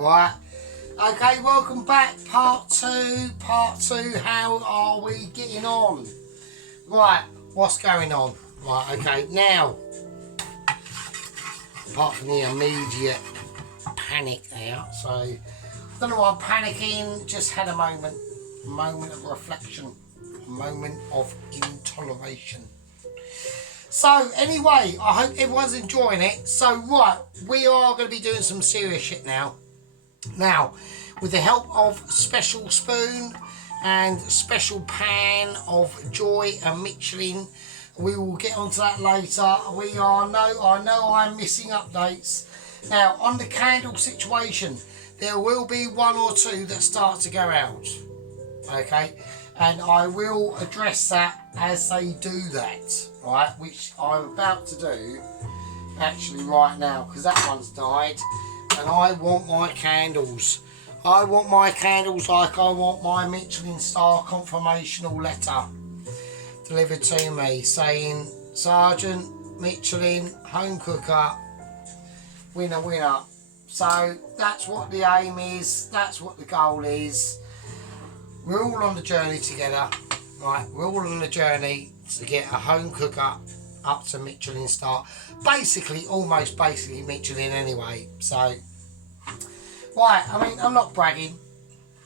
Right. Okay, welcome back. Part two. How are we getting on? Right, what's going on? Right, okay, now, apart from the immediate panic there, so, I don't know why I'm panicking, just had a moment of reflection, a moment of intoleration. So, anyway, I hope everyone's enjoying it. So, right, we are going to be doing some serious shit now. Now, with the help of Special Spoon and Special Pan of Joy and Michelin, we will get onto that later. I know I'm missing updates. Now, on the candle situation, there will be one or two that start to go out. Okay, and I will address that as they do that, right, which I'm about to do actually right now, because that one's died. And I want my candles. I want my candles like I want my Michelin star confirmational letter delivered to me saying, Sergeant Michelin, home cooker, winner, winner. So that's what the aim is. That's what the goal is. We're all on the journey together, right? We're all on the journey to get a home cooker up to Michelin star. Almost basically Michelin anyway. So, right, I mean, I'm not bragging,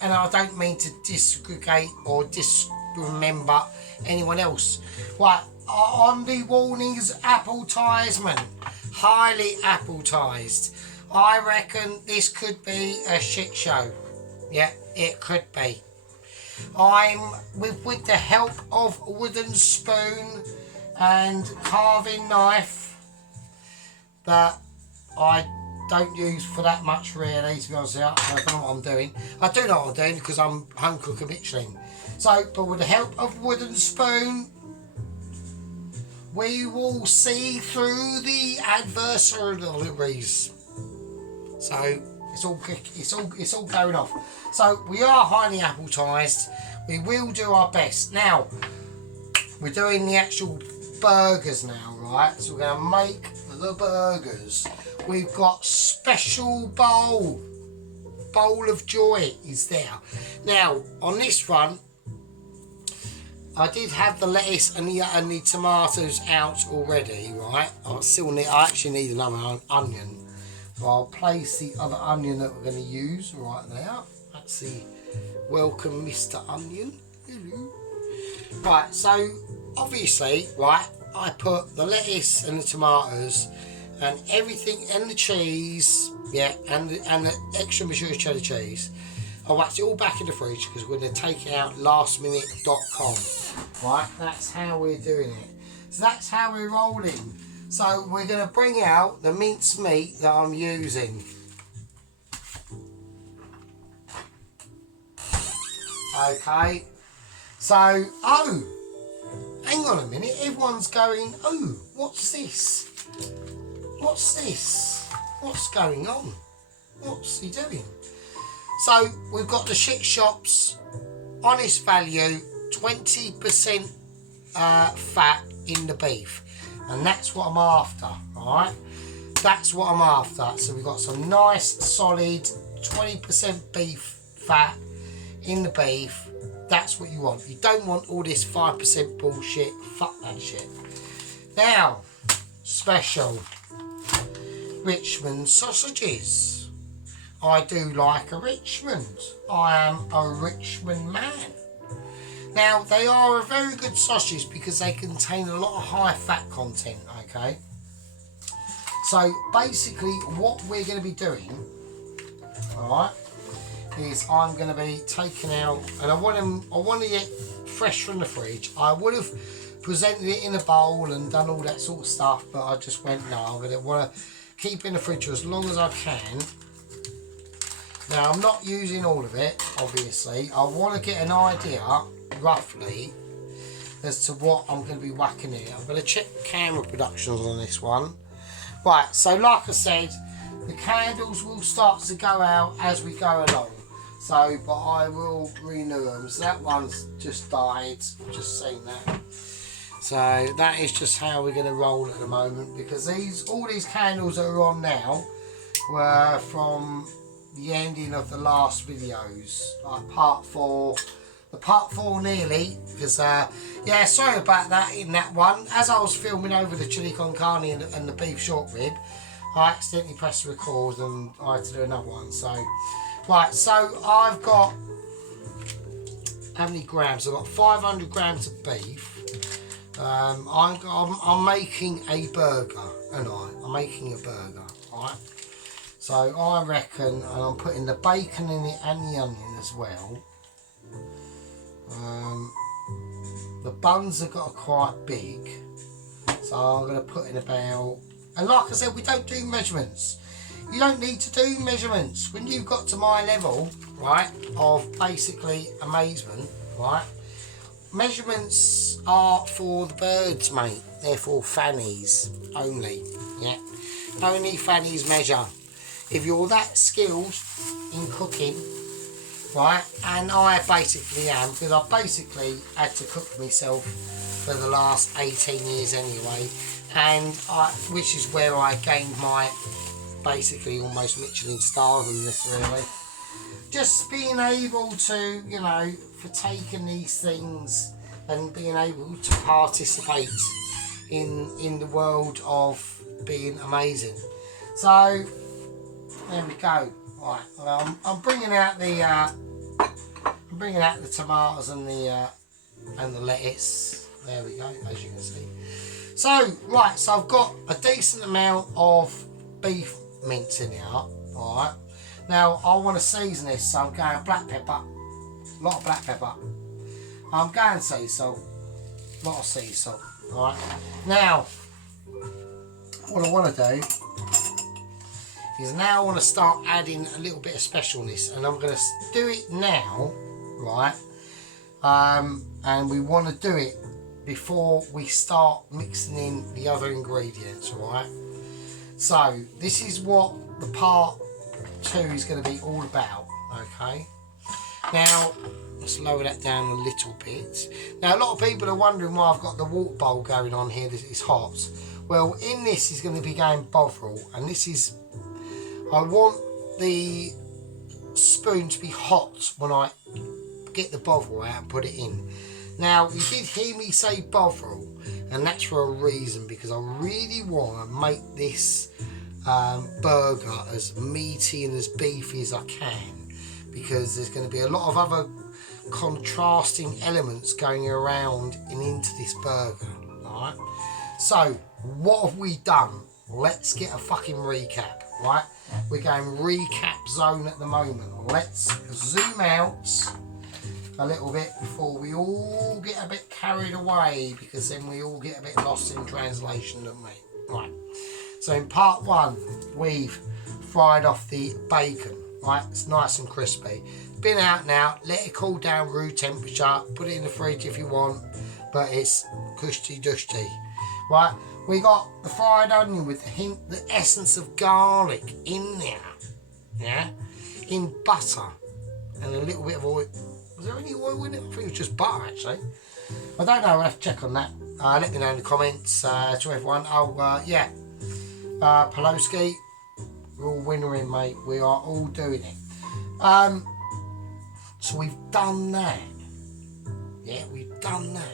and I don't mean to disregard or disremember anyone else. Right, on the warnings advertisement, highly advertised. I reckon this could be a shit show. Yeah, it could be. I'm with the help of a wooden spoon and carving knife that I don't use for that much really, to be honest with you. I don't know what I'm doing. I do know what I'm doing because I'm home cooker Michelin. So, but with the help of wooden spoon, we will see through the adversaries. So it's all going off. So we are highly advertised. We will do our best. Now we're doing the actual burgers now, right? So we're going to make the burgers. We've got special bowl of joy is there. Now on this front, I did have the lettuce and the tomatoes out already, right? I actually need another onion. So I'll place the other onion that we're going to use right there. That's the welcome Mr. Onion. Right, so obviously, right, I put the lettuce and the tomatoes and everything and the cheese, yeah, and the extra mature cheddar cheese. I whacked it all back in the fridge because we're going to take it out lastminute.com. Right, that's how we're doing it. So that's how we're rolling. So we're going to bring out the minced meat that I'm using. Okay. So, hang on a minute. Everyone's going, oh, what's this? What's this? What's going on? What's he doing? So we've got the Shit Shops, honest value, 20% fat in the beef. And that's what I'm after, alright? That's what I'm after. So we've got some nice, solid 20% beef fat in the beef. That's what you want. You don't want all this 5% bullshit. Fuck that shit. Now, special Richmond sausages. I do like a Richmond. I am a Richmond man. Now, they are a very good sausage because they contain a lot of high fat content, okay? So, basically, what we're going to be doing, alright, is I'm going to be taking out, and I want to get fresh from the fridge. I would have presented it in a bowl and done all that sort of stuff, but I just went, no, I'm going to want to keep it in the fridge for as long as I can. Now, I'm not using all of it, obviously. I want to get an idea, roughly, as to what I'm going to be whacking in. I'm going to check camera productions on this one. Right, so like I said, the candles will start to go out as we go along. So, but I will renew them. So that one's just died. I've just seen that. So that is just how we're going to roll at the moment, because all these candles that are on now were from the ending of the last videos, like part 4. The part 4 nearly, because yeah, sorry about that in that one. As I was filming over the chili con carne and the beef short rib, I accidentally pressed record and I had to do another one. So, right, so I've got, how many grams? I've got 500 grams of beef. I'm making a burger, and I'm making a burger, right? So I reckon, and I'm putting the bacon in it and the onion as well. The buns have got quite big, so I'm going to put in about, and like I said, we don't do measurements. You don't need to do measurements when you've got to my level, right, of basically amazement, right? Measurements are for the birds, mate. They're for fannies only, yeah. Only fannies measure. If you're that skilled in cooking, right, and I basically am, because I've basically had to cook for myself for the last 18 years anyway, and which is where I gained my basically almost Michelin stars in this, really. Just being able to, you know, for taking these things and being able to participate in the world of being amazing. So there we go. Right, well, I'm bringing out the tomatoes and the lettuce. There we go, as you can see. So right, so I've got a decent amount of beef mince in here. All right. Now I want to season this, so I'm going black pepper, a lot of black pepper. I'm going sea salt, a lot of sea salt. All right. Now, what I want to do is now I want to start adding a little bit of specialness, and I'm going to do it now, right? And we want to do it before we start mixing in the other ingredients, right? So this is what the part 2 is going to be all about, okay? Now let's lower that down a little bit. Now a lot of people are wondering why I've got the water bowl going on here that is hot. Well, in this is going to be going Bovril, and this is, I want the spoon to be hot when I get the Bovril out and put it in. Now you did hear me say Bovril, and that's for a reason, because I really want to make this burger as meaty and as beefy as I can, because there's going to be a lot of other contrasting elements going around and into this burger. Alright, so what have we done? Let's get a fucking recap, right? We're going recap zone at the moment. Let's zoom out a little bit before we all get a bit carried away, because then we all get a bit lost in translation, don't we? Right, so in part 1 we've fried off the bacon, right? It's nice and crispy. Been out now, let it cool down room temperature, put it in the fridge if you want, but it's cushy dusty, right? We got the fried onion with the essence of garlic in there, yeah, in butter and a little bit of oil. Was there any oil in it? I think it was just butter, actually. I don't know, we'll have to check on that. Let me know in the comments to everyone. Oh, yeah, Poloski, we're all winnering, mate. We are all doing it. So we've done that. Yeah, we've done that.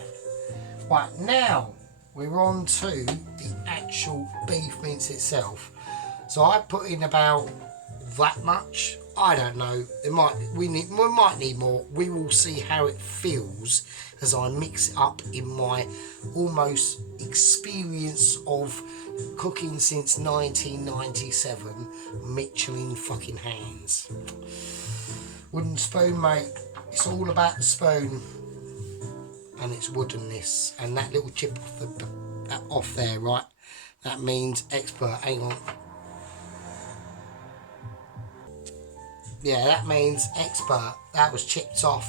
Right, now we're on to the actual beef mince itself. So I put in about that much. I don't know. We might need more. We will see how it feels as I mix it up in my almost experience of cooking since 1997 Michelin fucking hands. Wooden spoon, mate. It's all about the spoon and its woodenness, and that little chip off there, right? That means expert. Hang on. Yeah, that means expert. That was chipped off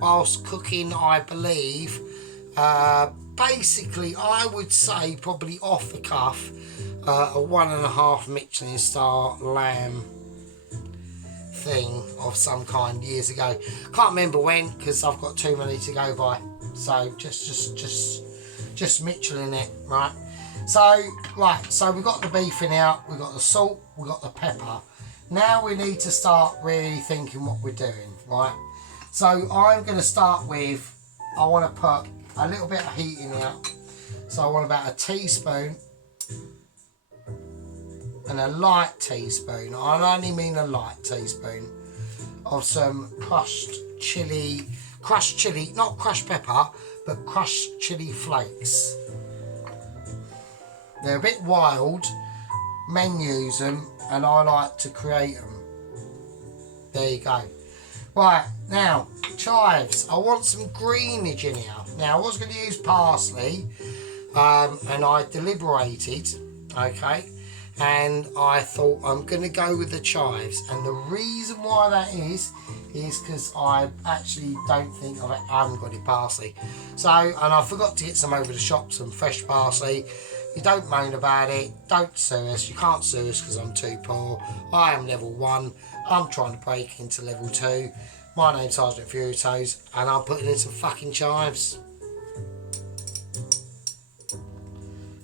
whilst cooking, I believe. Basically, I would say probably off the cuff, a 1.5 Michelin star lamb thing of some kind years ago. Can't remember when, because I've got too many to go by. So just Michelin it, right? So, right, so we've got the beef in out, we've got the salt, we've got the pepper. Now we need to start really thinking what we're doing, right? So I'm going to start with, I want to put a little bit of heat in here. So I want about a teaspoon and a light teaspoon, I only mean a light teaspoon, of some crushed chili, not crushed pepper, but crushed chili flakes. They're a bit wild, men use them, and I like to create them. There you go. Right, now, chives. I want some greenage in here. Now, I was going to use parsley, and I deliberated, okay, and I thought I'm going to go with the chives. And the reason why that is because I actually don't think I haven't got any parsley. So, and I forgot to get some over the shop, some fresh parsley. You don't moan about it, don't sue us, you can't sue us because I'm too poor. I am level 1, I'm trying to break into level 2. My name's Sergeant Furitoes and I'm putting in some fucking chives.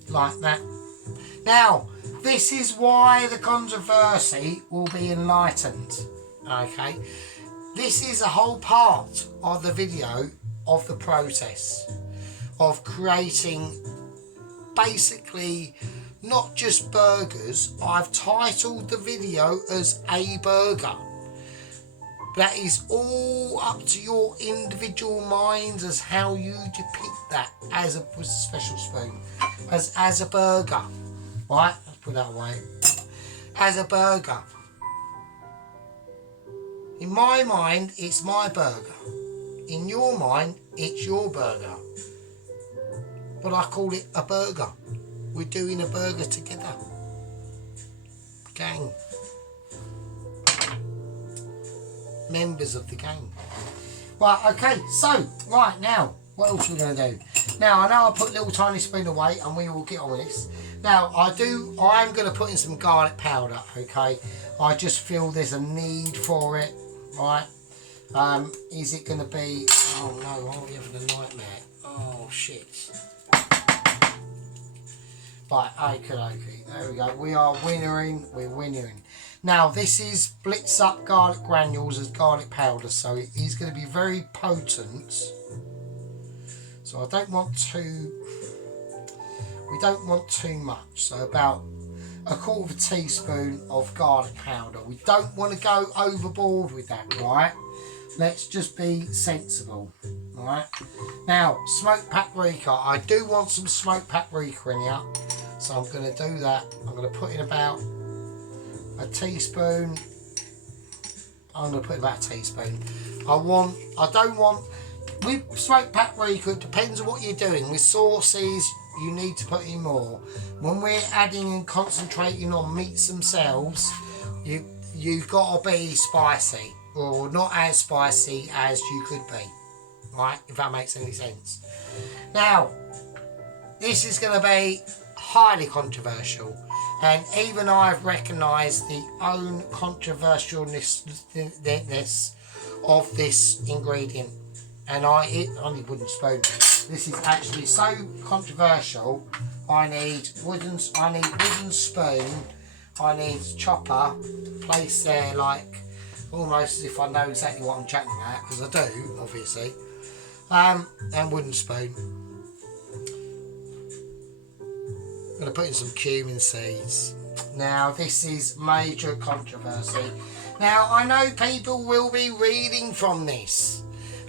Like that. Now, this is why the controversy will be enlightened, okay? This is a whole part of the video of the process of creating basically not just burgers. I've titled the video as a burger. That is all up to your individual minds as how you depict that as a special spoon, as a burger, right? Let's put that away. As a burger. In my mind, it's my burger. In your mind, it's your burger. But I call it a burger. We're doing a burger together. Gang. Members of the gang. Right, okay, so, right now, what else are we going to do? Now, I know I put a little tiny spoon away and we will get on with this. Now, I'm going to put in some garlic powder, okay? I just feel there's a need for it, right? Is it going to be, oh no, are we having a nightmare? Oh, shit. Right, okay, there we go. We are winnering, we're winnering. Now, this is blitz up garlic granules as garlic powder, so it is going to be very potent. So I don't want we don't want too much. So about a quarter of a teaspoon of garlic powder. We don't want to go overboard with that, right? Let's just be sensible, right? Now, smoked paprika. I do want some smoked paprika in here. So I'm going to do that. I'm going to put in about a teaspoon. I'm going to put about a teaspoon. With smoked paprika, it depends on what you're doing. With sauces, you need to put in more. When we're adding and concentrating on meats themselves, you've got to be spicy, or not as spicy as you could be, right? If that makes any sense. Now, this is going to be highly controversial, and even I've recognised the own controversialness of this ingredient, and I only wooden spoon. This is actually so controversial. I need wooden spoon. I need chopper placed there like almost as if I know exactly what I'm chatting about, because I do, obviously. And wooden spoon. I'm going to put in some cumin seeds. Now, this is major controversy. Now, I know people will be reading from this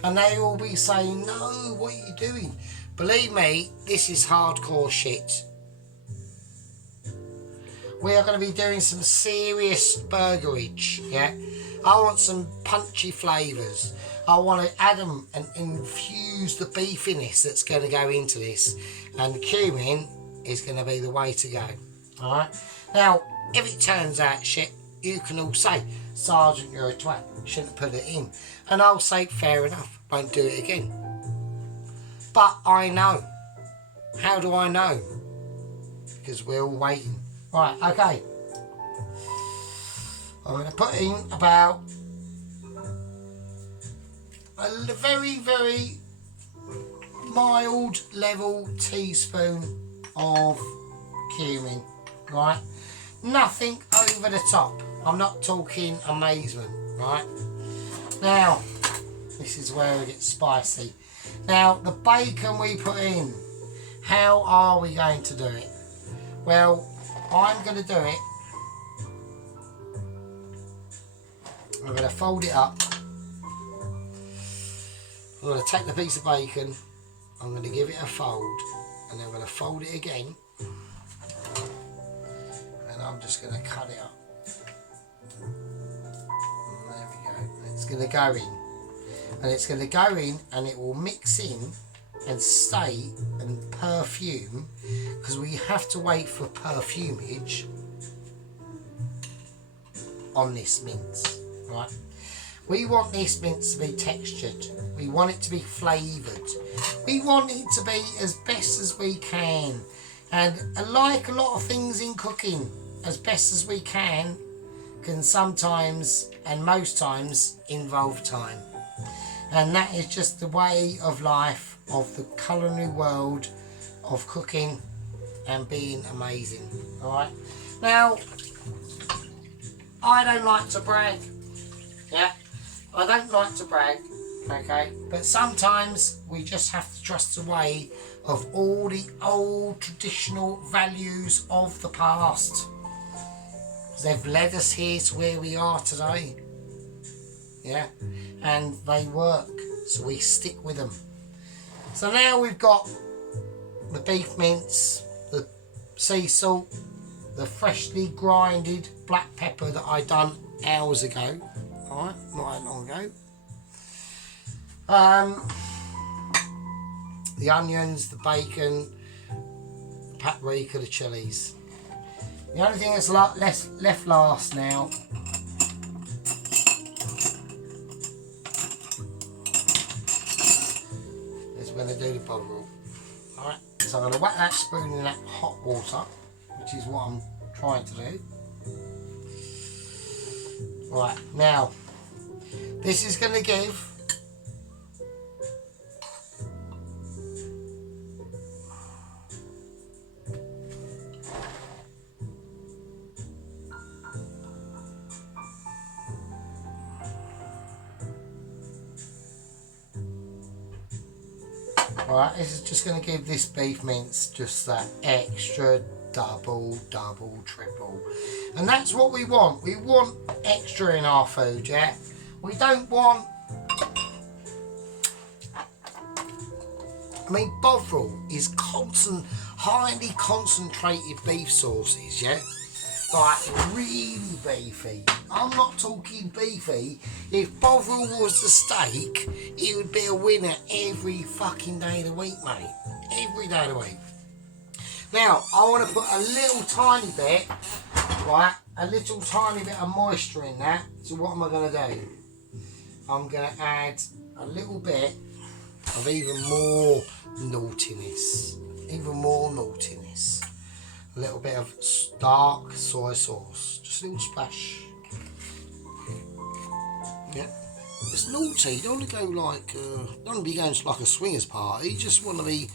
and they will be saying, no, what are you doing? Believe me, this is hardcore shit. We are going to be doing some serious burgerage, yeah? I want some punchy flavours. I want to add them and infuse the beefiness that's going to go into this. And cumin is going to be the way to go. Alright? Now, if it turns out shit, you can all say, Sergeant, you're a twat, shouldn't have put it in. And I'll say, fair enough, won't do it again. But I know. How do I know? Because we're all waiting. Right, okay. I'm going to put in about a very, very mild level teaspoon of cumin, right? Nothing over the top. I'm not talking amazement, right? Now, this is where it gets spicy. Now, the bacon we put in, how are we going to do it? Well, I'm going to do it. I'm going to fold it up. I'm going to take the piece of bacon, I'm going to give it a fold, and then I'm going to fold it again, and I'm just going to cut it up. And there we go. And it's going to go in, and it's going to go in, and it will mix in and stay and perfume, because we have to wait for perfumage on this mince, right? We want this mince to be textured. We want it to be flavoured. We want it to be as best as we can. And like a lot of things in cooking, as best as we can sometimes and most times involve time. And that is just the way of life of the culinary world of cooking and being amazing. Alright. Now, I don't like to brag. Yeah. I don't like to brag, okay, but sometimes we just have to trust the way of all the old traditional values of the past. They've led us here to where we are today, yeah, and they work, so we stick with them. So now we've got the beef mince, the sea salt, the freshly grinded black pepper that I done hours ago. Alright, not that long ago. The onions, the bacon, the paprika, the chilies. The only thing that's left last now is we're going to do the bovril. Alright, so I'm going to whack that spoon in that hot water, which is what I'm trying to do. Right, now, this is going to give right, this is just going to give this beef mince just that extra double, triple. And that's what we want. We want extra in our food, yeah? We don't want... I mean, bovril is highly concentrated beef sauces, yeah? Like, really beefy. I'm not talking beefy. If bovril was the steak, it would be a winner every fucking day of the week, mate. Every day of the week. Now, I want to put a little tiny bit, right, a little tiny bit of moisture in that. So what am I going to do? I'm going to add a little bit of even more naughtiness. A little bit of dark soy sauce. Just a little splash. Yeah. It's naughty. You don't want to go like, don't want to be going to like a swingers party. You just want to be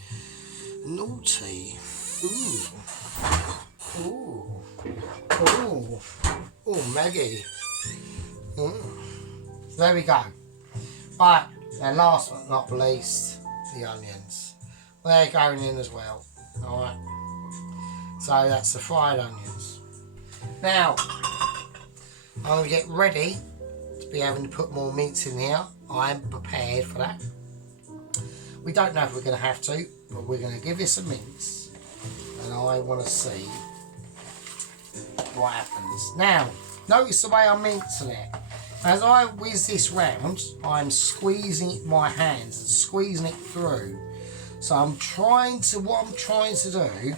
naughty. Ooh. Ooh. Ooh. Ooh, Maggie. There we go. Right, and last but not least, the onions. They're going in as well. Alright. So that's the fried onions. Now, I'm going to get ready to be having to put more mince in here. I'm prepared for that. We don't know if we're going to have to, but we're going to give this a mince. And I want to see what happens. Now, notice the way I'm mincing it. As I whiz this round, I'm squeezing it in my hands and squeezing it through. So what I'm trying to do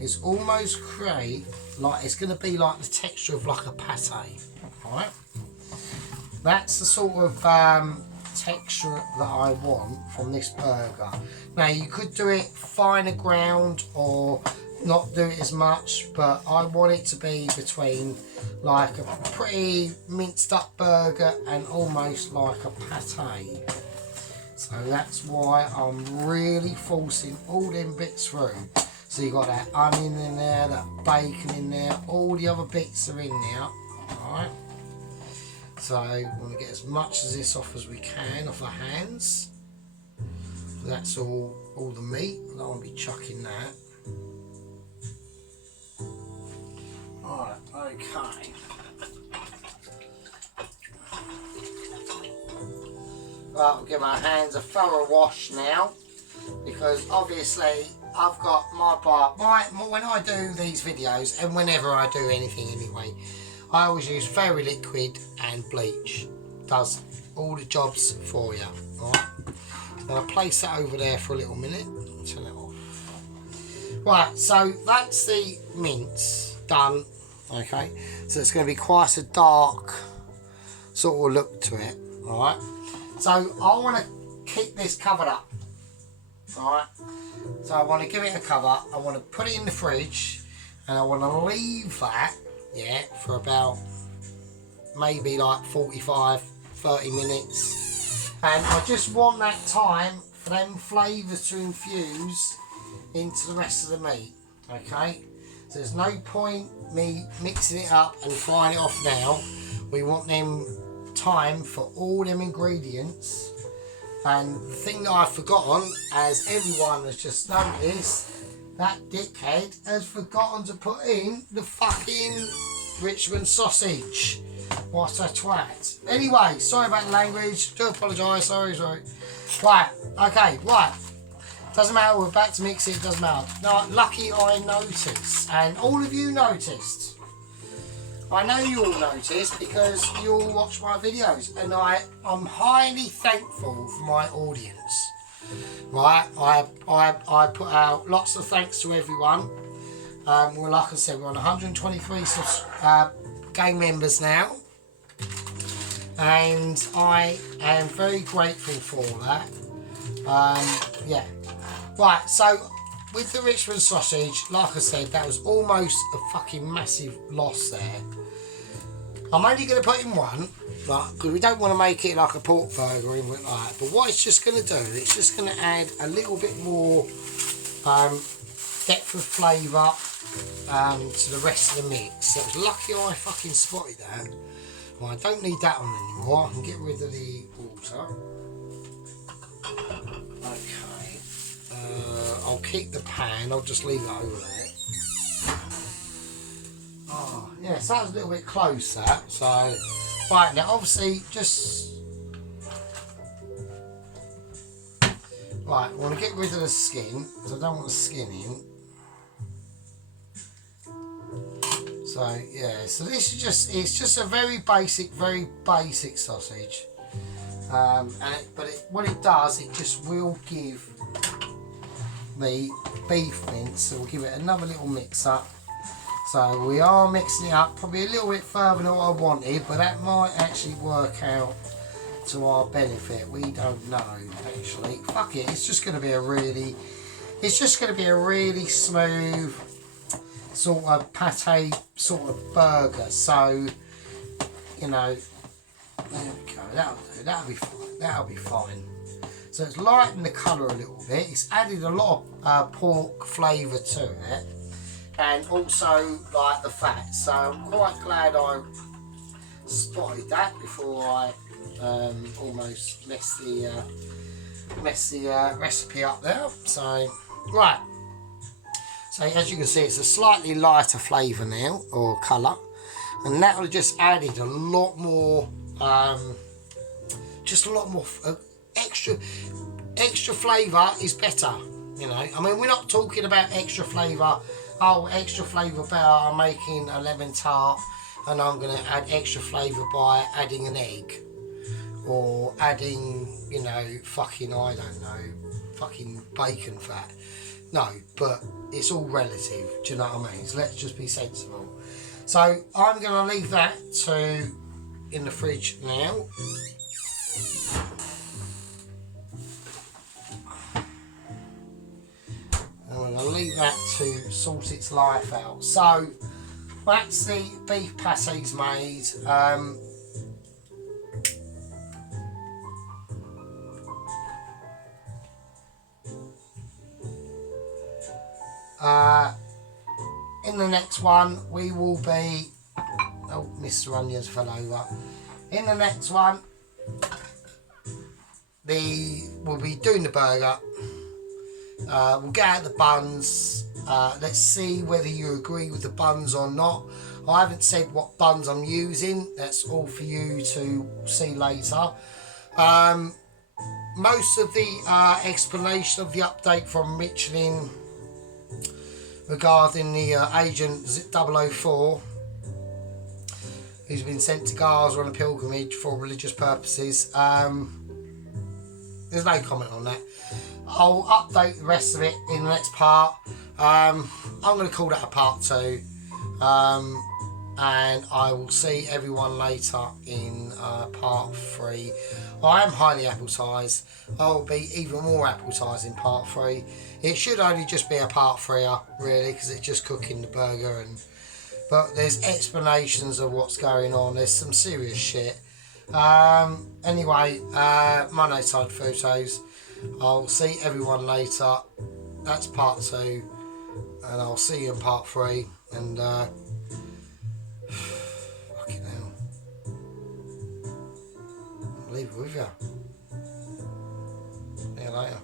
is almost create like it's going to be like the texture of like a pate. Alright? That's the sort of texture that I want from this burger. Now you could do it finer ground or not do it as much, but I want it to be between like a pretty minced up burger and almost like a pate. So that's why I'm really forcing all them bits through. So you've got that onion in there, that bacon in there, all the other bits are in there. Alright. So we want to get as much of this off as we can off our hands. That's all the meat. I don't want to be chucking that. Alright, okay. Right, we'll give our hands a thorough wash now, because obviously I've got my bar. When I do these videos, and whenever I do anything anyway, I always use fairy liquid and bleach. Does all the jobs for you. Alright. I'm going to place that over there for a little minute. Turn it off. Right, so that's the mince done. Okay, so it's going to be quite a dark sort of look to it. Alright. So I want to keep this covered up. Alright. So I want to give it a cover. I want to put it in the fridge, and I want to leave that, yeah, for about maybe like 45-30 minutes. And I just want that time for them flavours to infuse into the rest of the meat. Okay. So there's no point me mixing it up and frying it off now. We want them time for all them ingredients. And the thing that I've forgotten, as everyone has just noticed, that dickhead has forgotten to put in the fucking Richmond sausage. What a twat. Anyway, sorry about the language. Do apologise. Sorry. Right. Okay. Right. Doesn't matter. We're back to mix it. Doesn't matter. Now, lucky I noticed, and all of you noticed. I know you all noticed because you all watch my videos, and I'm highly thankful for my audience. Right, I put out lots of thanks to everyone. Well, like I said, we're on 123 game members now, and I am very grateful for that. Yeah. Right, so with the Richmond sausage, like I said, that was almost a fucking massive loss there. I'm only going to put in one, because we don't want to make it like a pork burger or anything like that. But what it's just going to do, it's just going to add a little bit more depth of flavour to the rest of the mix. So it's lucky I fucking spotted that. Well, I don't need that on anymore. I can get rid of the water. Okay. I'll keep the pan. I'll just leave it over there. Oh, yeah, so that was a little bit close, that. So, right, now obviously just... Right, I want to get rid of the skin, because I don't want the skin in. So, yeah, so this is just, it's just a very basic sausage. What it does, it just will give the beef mince, so we'll give it another little mix up. So we are mixing it up probably a little bit further than what I wanted, but that might actually work out to our benefit. We don't know actually. Fuck it, it's just going to be a really smooth sort of pate sort of burger. So, you know, there we go. That'll be fine. That'll be fine. So it's lightened the colour a little bit. It's added a lot of pork flavour to it. And also like the fat, so I'm quite glad I spotted that before I almost messed the recipe up there. So right, so as you can see, it's a slightly lighter flavour now, or colour, and that will just added a lot more, extra flavour is better. You know, I mean, we're not talking about extra flavour. Oh, extra flavour better, I'm making a lemon tart and I'm going to add extra flavour by adding an egg. Or adding, you know, fucking, I don't know, fucking bacon fat. No, but it's all relative, do you know what I mean? So let's just be sensible. So I'm going to leave that in the fridge now. I'm going to leave that to sort its life out. So that's the beef pates made. In the next one, we will be... Oh, Mr. Onions fell over. In the next one, we'll be doing the burger. We'll get out the buns. Let's see whether you agree with the buns or not. I haven't said what buns I'm using. That's all for you to see later. Most of the explanation of the update from Michelin regarding the Agent 004 who's been sent to Gaza on a pilgrimage for religious purposes. There's no comment on that. I'll update the rest of it in the next part. I'm going to call that a part 2. And I will see everyone later in part 3. I am highly appetized. I'll be even more appetized in part 3. It should only just be a part 3 really, because it's just cooking the burger, but there's explanations of what's going on. There's some serious shit. Anyway, my name's Side Photos. I'll see everyone later. That's part 2, and I'll see you in part 3. And fucking hell, I'll leave it with you. See you later.